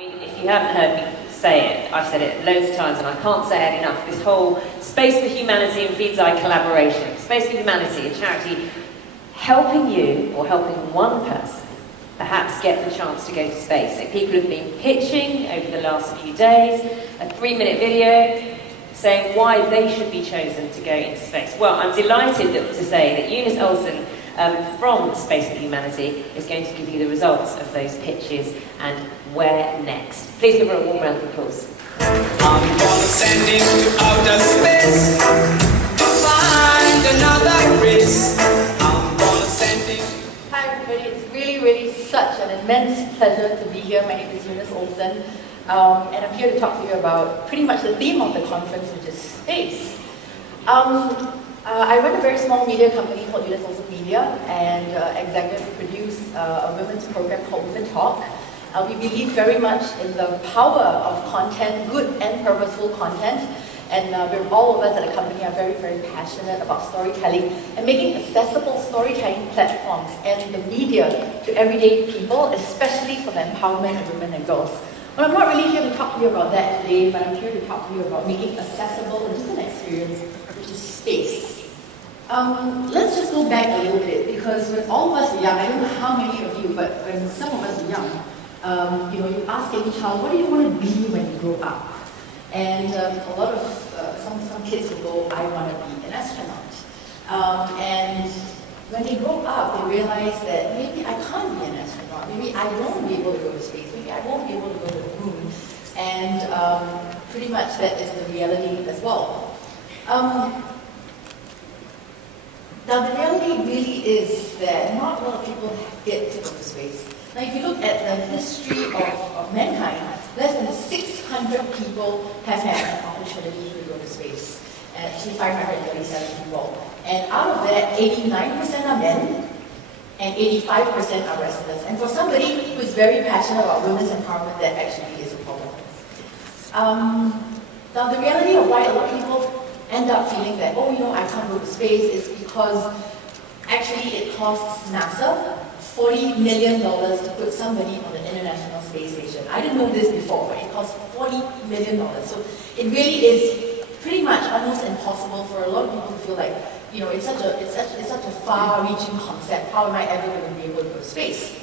mean, if you haven't heard me say it, I've said it loads of times and I can't say it enough, this whole Space for Humanity and Feed's Eye collaboration, Space for Humanity, a charity helping you, or helping one person, perhaps get the chance to go to space. So people have been pitching over the last few days, a 3-minute video saying why they should be chosen to go into space. Well, I'm delighted to say that Eunice Olsen from Space for Humanity is going to give you the results of those pitches and where next. Please give her a warm round of applause. I'm gonna send it to outer space to find another race. I'm gonna send it. Hi everybody, it's really such an immense pleasure to be here. My name is Eunice Olsen, and I'm here to talk to you about pretty much the theme of the conference, which is space. I run a very small media company called Eunice Olsen Media, and executive produce a women's program called Women Talk. We believe very much in the power of content, good and purposeful content, and all of us at the company are very passionate about storytelling and making accessible storytelling platforms and the media to everyday people, especially for the empowerment of women and girls. But I'm not really here to talk to you about that today, but I'm here to talk to you about making accessible a different experience, which is space. Let's just go back a little bit, because when all of us are young, I don't know how many of you, but when some of us are young, you ask any child, what do you want to be when you grow up? And a lot of, some kids will go, I want to be an astronaut. And when they grow up, they realize that maybe I can't be an astronaut, maybe I won't be able to go to space, maybe I won't be able to go to the moon. And pretty much that is the reality as well. Now the reality really is that not a lot of people get to go to space. Now if you look at the history of mankind, less than 600 people have had an opportunity to go to space. And actually 537 people. And out of that, 89% are men, and 85% are wrestlers. And for somebody who is very passionate about women's empowerment, that actually is a problem. Now the reality of why a lot of people end up feeling that, oh, I can't go to space, is because actually it costs NASA $40 million to put somebody on the International Space Station. I didn't know this before, but it costs $40 million. So it really is pretty much almost impossible for a lot of people to feel like, it's such a far-reaching concept. How am I ever going to be able to go to space?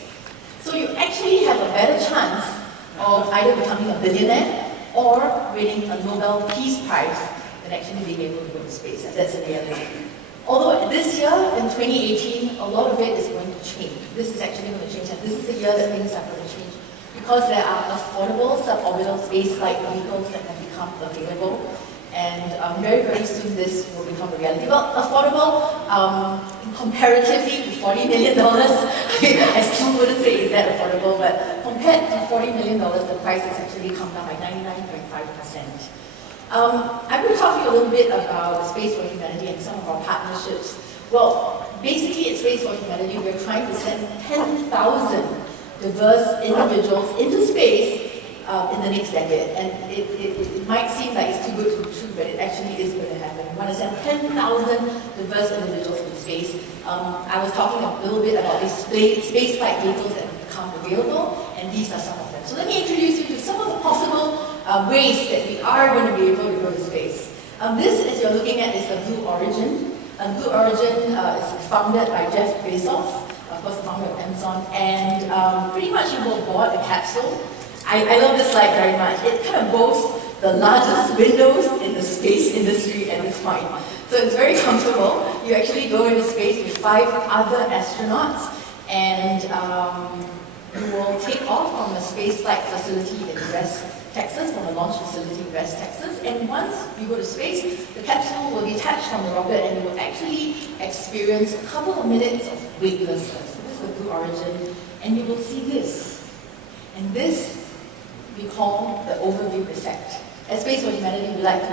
So you actually have a better chance of either becoming a billionaire or winning a Nobel Peace Prize than actually being able to go to space. And that's the reality. Although this year, in 2018, a lot of it is going to change. This is actually going to change, and this is the year that things are going to change. Because there are affordable suborbital space-flight vehicles that have become available, and very soon this will become a reality. Well, affordable, comparatively to $40 million, I still wouldn't say is that affordable, but compared to $40 million, the price has actually come down by 99.5%. I'm going to talk to you a little bit about Space for Humanity and some of our partnerships. Well, basically at Space for Humanity, we're trying to send 10,000 diverse individuals into space in the next decade. And it might seem like it's too good to be true, but it actually is going to happen. We want to send 10,000 diverse individuals into space. I was talking a little bit about these space flight vehicles that have become available, and these are some of them. So let me introduce you to some of the possible ways that we are going to be able to go to space. This, as you're looking at, is the Blue Origin. Blue Origin is founded by Jeff Bezos, of course the founder of Amazon, and pretty much you will board a capsule. I love this slide very much. It kind of boasts the largest windows in the space industry at this point. So it's very comfortable. You actually go into space with 5 other astronauts, and you will take off from the space flight facility in West Texas, from the launch facility in West Texas, and once you go to space, the capsule will detach from the rocket and you will actually experience a couple of minutes of weightlessness. So this is the Blue Origin, and you will see this. And this we call the overview effect. At Space for Humanity, we like to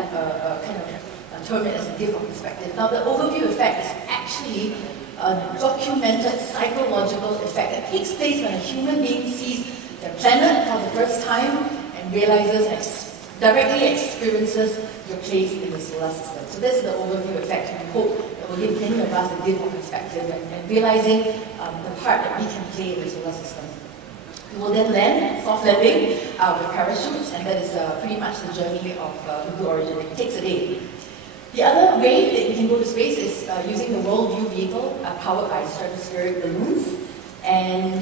kind of term it as a gift of perspective. Now, the overview effect is actually a documented psychological effect that takes place when a human being sees the planet for the first time and realizes, directly experiences your place in the solar system. So this is the overview effect, and I hope it will give many of us a gift of perspective and realizing the part that we can play in the solar system. We will then land, soft landing, with parachutes, and that is pretty much the journey of the Blue Origin. It takes a day. The other way that you can go to space is using the Worldview vehicle powered by stratospheric balloons. And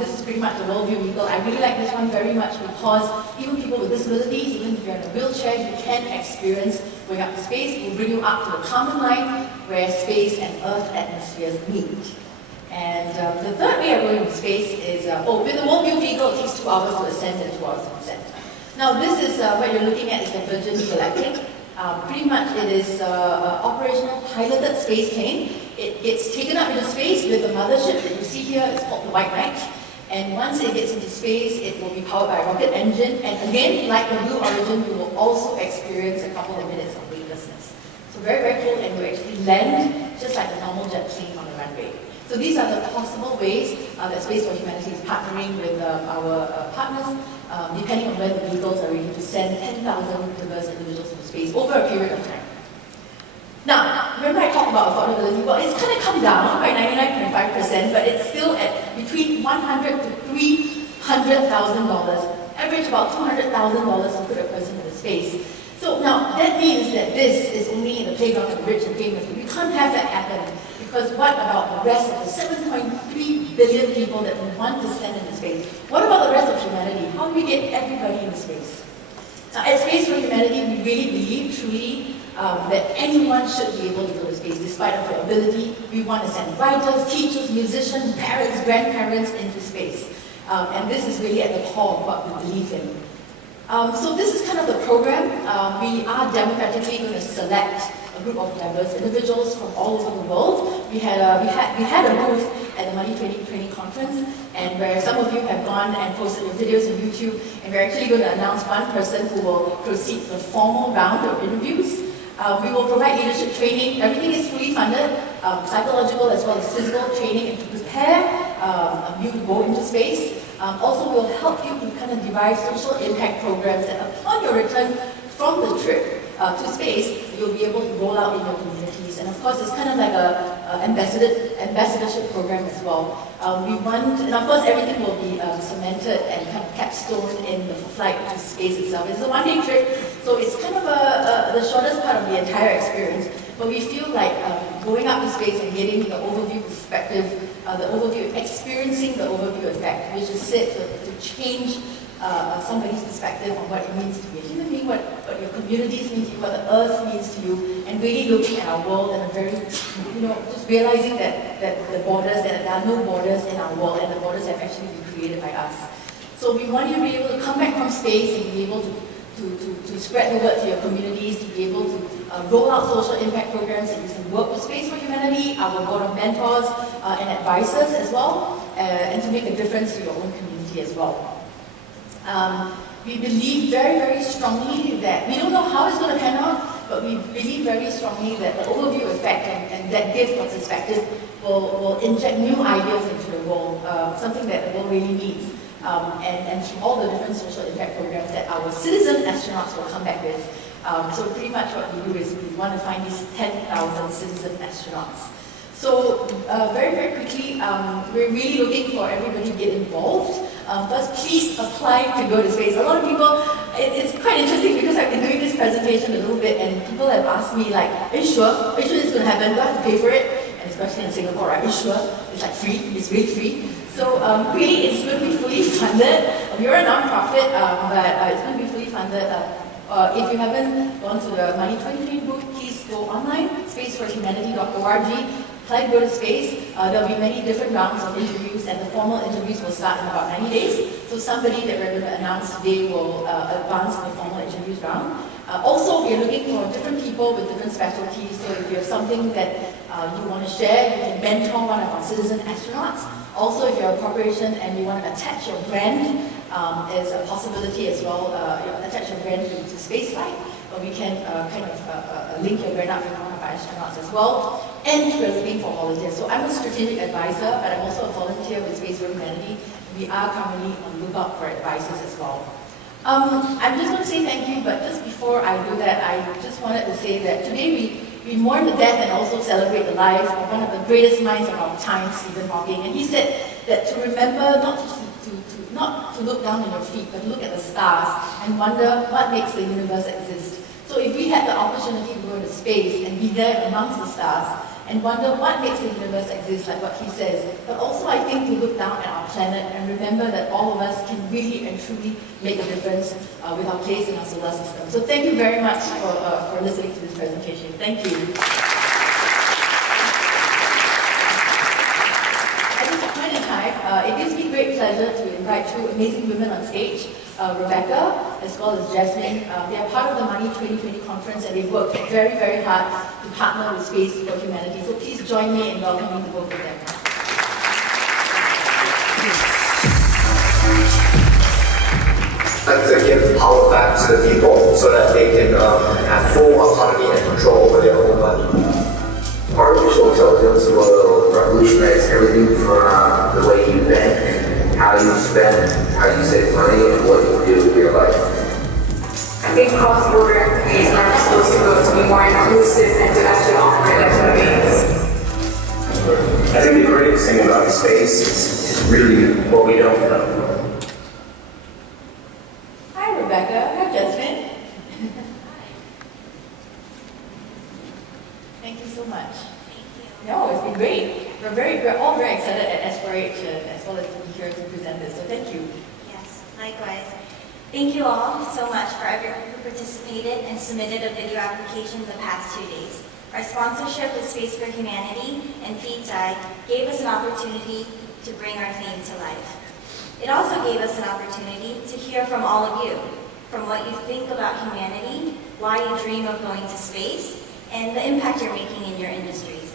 this is pretty much the Worldview vehicle. I really like this one very much because even people with disabilities, even if you're in a wheelchair, you can experience going up to space. It will bring you up to the common line where space and Earth atmospheres meet. And the third way of going to space is, with the Worldview vehicle, it takes 2 hours to ascend and 2 hours to descend. Now this is what you're looking at is the Virgin Galactic. Pretty much it is operational piloted space plane. It gets taken up into space with the mothership that you see here. It's called the White Knight. And once it gets into space, it will be powered by a rocket engine. And again, like the Blue Origin, you will also experience a couple of minutes of weightlessness. So very, very cool, and you actually land just like a normal jet plane on the runway. So these are the possible ways that Space for Humanity is partnering with our partners, depending on where the vehicles are ready to send 10,000 diverse individuals into space over a period of time. Now, remember I talked about affordability? Well, it's kind of come down by 99.5%, but it's still at between $100,000 to $300,000, average about $200,000 to put a person into space. So now, that means that this is only in the playground of the rich and famous. We can't have that happen, because what about the rest of the 7.3 billion people that we want to send into space? What about the rest of humanity? How do we get everybody into space? Now, at Space for Humanity, we really believe, truly, that anyone should be able to go to space, despite of their ability. We want to send writers, teachers, musicians, parents, grandparents into space. And this is really at the core of what we believe in. So this is kind of the program. We are democratically going to select a group of diverse individuals from all over the world. We had a booth at the Money 2020 conference, and where some of you have gone and posted your videos on YouTube, and we're actually going to announce one person who will proceed to the formal round of interviews. We will provide leadership training. Everything is fully funded, psychological as well as physical training, and to prepare you to go into space. Also, we'll help you to kind of devise social impact programs that upon your return from the trip to space, you'll be able to roll out in your communities. And of course, it's kind of like a ambassadorship program as well. And of course, everything will be cemented and kind of capstoned in the flight to space itself. It's a one-day trip, so it's kind of the shortest part of the entire experience. But we feel like going up to space and getting the overview perspective, experiencing the overview effect, which is said to change somebody's perspective on what it means to be a human being, what your communities mean to you, what the earth means to you, and really looking at our world and a very, just realizing that the borders, that there are no borders in our world, and the borders have actually been created by us. So we want you to be able to come back from space and be able to spread the word to your communities, to be able to roll out social impact programs that you can work with Space for Humanity, our board of mentors and advisors as well, and to make a difference to your own community as well. We believe very, very strongly that, we don't know how it's going to pan out, but we believe very strongly that the overview effect and that gift of perspective will inject new ideas into the world, something that the world really needs. And through all the different social impact programs that our citizen astronauts will come back with. So pretty much what we do is we want to find these 10,000 citizen astronauts. So very, very quickly, we're really looking for everybody to get involved. First, please apply to go to space. A lot of people, it's quite interesting because I've been doing this presentation a little bit, and people have asked me like, are you sure? Are you sure this is going to happen? Do I have to pay for it? And especially in Singapore, are you sure? It's like free, it's really free. So really, it's going to be fully funded. We're a non-profit, but it's going to be fully funded. If you haven't gone to the Money 2020 booth, please go online, spaceforhumanity.org. Apply to go to space. There'll be many different rounds of interviews, and the formal interviews will start in about 90 days. So somebody that we're going to announce today will advance the formal interviews round. Also, we're looking for different people with different specialties. So if you have something that you want to share, you can mentor one of our citizen astronauts. Also, if you're a corporation and you want to attach your brand, is a possibility as well. Attach your brand to spaceflight, but we can kind of link your brand up with one of our astronauts as well. And we're looking for volunteers. So I'm a strategic advisor, but I'm also a volunteer with Space for Humanity. We are currently on the lookout for advisors as well. I'm just going to say thank you, but just before I do that, I just wanted to say that today we mourn the death and also celebrate the life of one of the greatest minds of our time, Stephen Hawking. And he said that to remember, not just to not to look down on your feet, but to look at the stars and wonder what makes the universe exist. So if we had the opportunity to go into space and be there amongst the stars and wonder what makes the universe exist, like what he says, but also I think to look down at our planet and remember that all of us can really and truly make a difference with our place in our solar system. So thank you very much for listening to this presentation. Thank you. At this point in time, it gives me great pleasure to invite two amazing women on stage. Rebecca, as well as Jasmine. They are part of the Money 2020 conference and they've worked very, very hard to partner with Space for Humanity. So please join me in welcoming the both of them. And to give power back to the people so that they can have full autonomy and control over their own money. Artificial intelligence will revolutionize everything from the way you bank, how you spend, how you save money, and what you do with your life. I think cross-border entities are supposed to go to be more inclusive and to actually operate like human beings. I think the greatest thing about space is really what we don't know. Hi Rebecca, hi Jasmine. Thank you so much. No, it's been great. We're all very excited at Aspiration as well as to be here to present this, so thank you. Yes, likewise. Thank you all so much for everyone who participated and submitted a video application the past 2 days. Our sponsorship with Space for Humanity and FeedSci gave us an opportunity to bring our theme to life. It also gave us an opportunity to hear from all of you, from what you think about humanity, why you dream of going to space, and the impact you're making in your industries.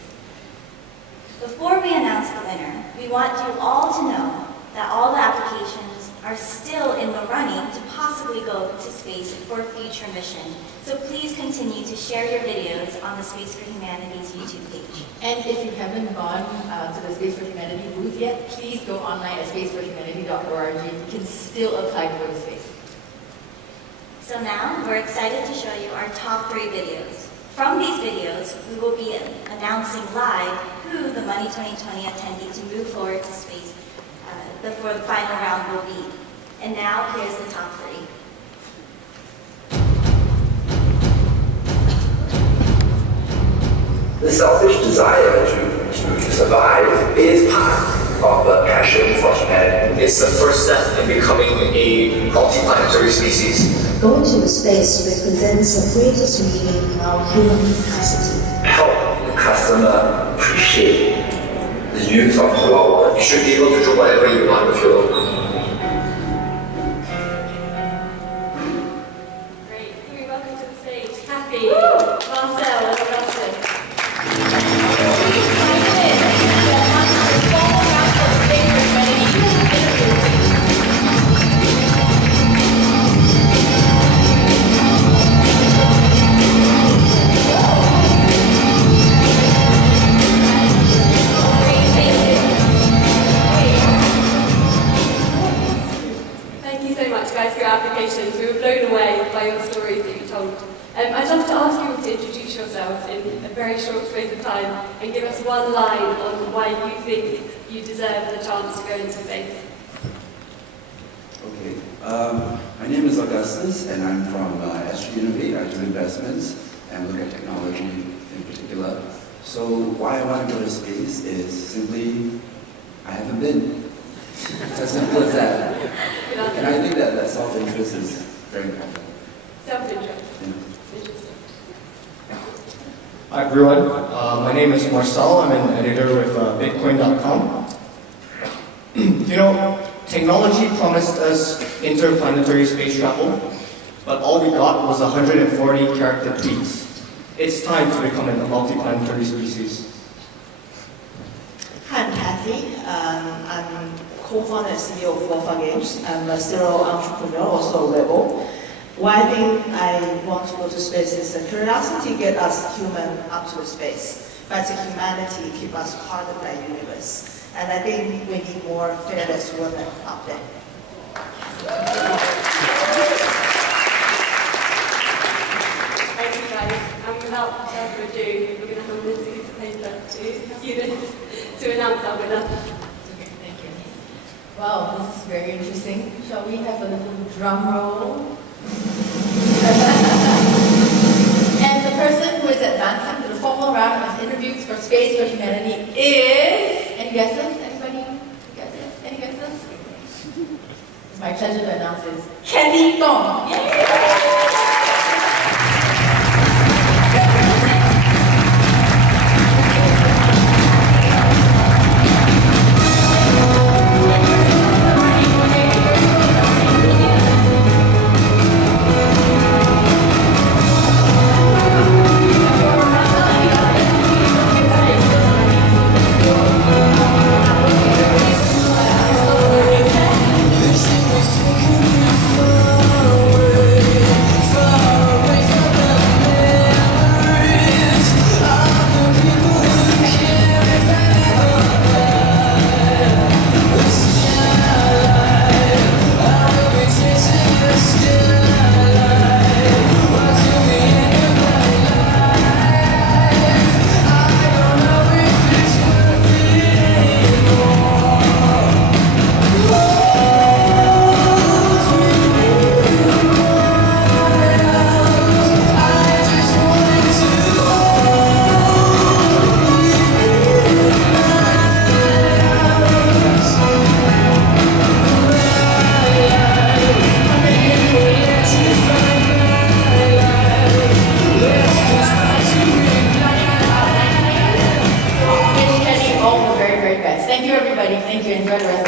Before we announce the winner, we want you all to know that all the applications are still in the running to possibly go to space for a future mission. So please continue to share your videos on the Space for Humanity's YouTube page. And if you haven't gone to the Space for Humanity booth yet, please go online at spaceforhumanity.org. You can still apply to go to space. So now, we're excited to show you our top 3 videos. From these videos, we will be announcing live who the Money 2020 attendee to move forward to space for the final round will be. And now, here's the top 3. The selfish desire to survive is part of the passion for humanity. It's the first step in becoming a multi-planetary species. Going to space represents the greatest meaning in our human capacity. Help the customer appreciate the use of the world. You should be able to do whatever you want with your Great. Can we welcome to the stage Kathy, Marcel, and Augustus. For your applications. We were blown away by your stories that you told. I'd love to ask you all to introduce yourselves in a very short space of time and give us one line on why you think you deserve the chance to go into space. Okay, my name is Augustus and I'm from SG Innovate. I do investments and look at technology in particular. So why I want to go to space is simply I haven't been. It's as simple as that. And I think that self-interest is very important. Self-interest. Yeah. Interesting. Hi everyone, my name is Marcel. I'm an editor with Bitcoin.com. You know, technology promised us interplanetary space travel, but all we got was 140 character tweets. It's time to become a multi-planetary species. Hi, I'm Kathy. I'm co-founder and CEO of Wafa Games. I'm a serial entrepreneur, also a rebel. Why I think I want to go to space is the curiosity get us human up to space, but the humanity keep us part of that universe. And I think we need more fearless women up there. Thank you guys. And without further ado, we're going to have a little piece of paper to Eunice to announce our winner. Okay, thank you. Wow, this is very interesting. we have a little drum roll? And the person who is advancing to the formal round of interviews for Space for Humanity is... Any guesses? Anybody? Guesses? Any guesses? It's my pleasure to announce this. Kathy Tong! Yay! Thank you, everybody. Thank you. Enjoy the rest of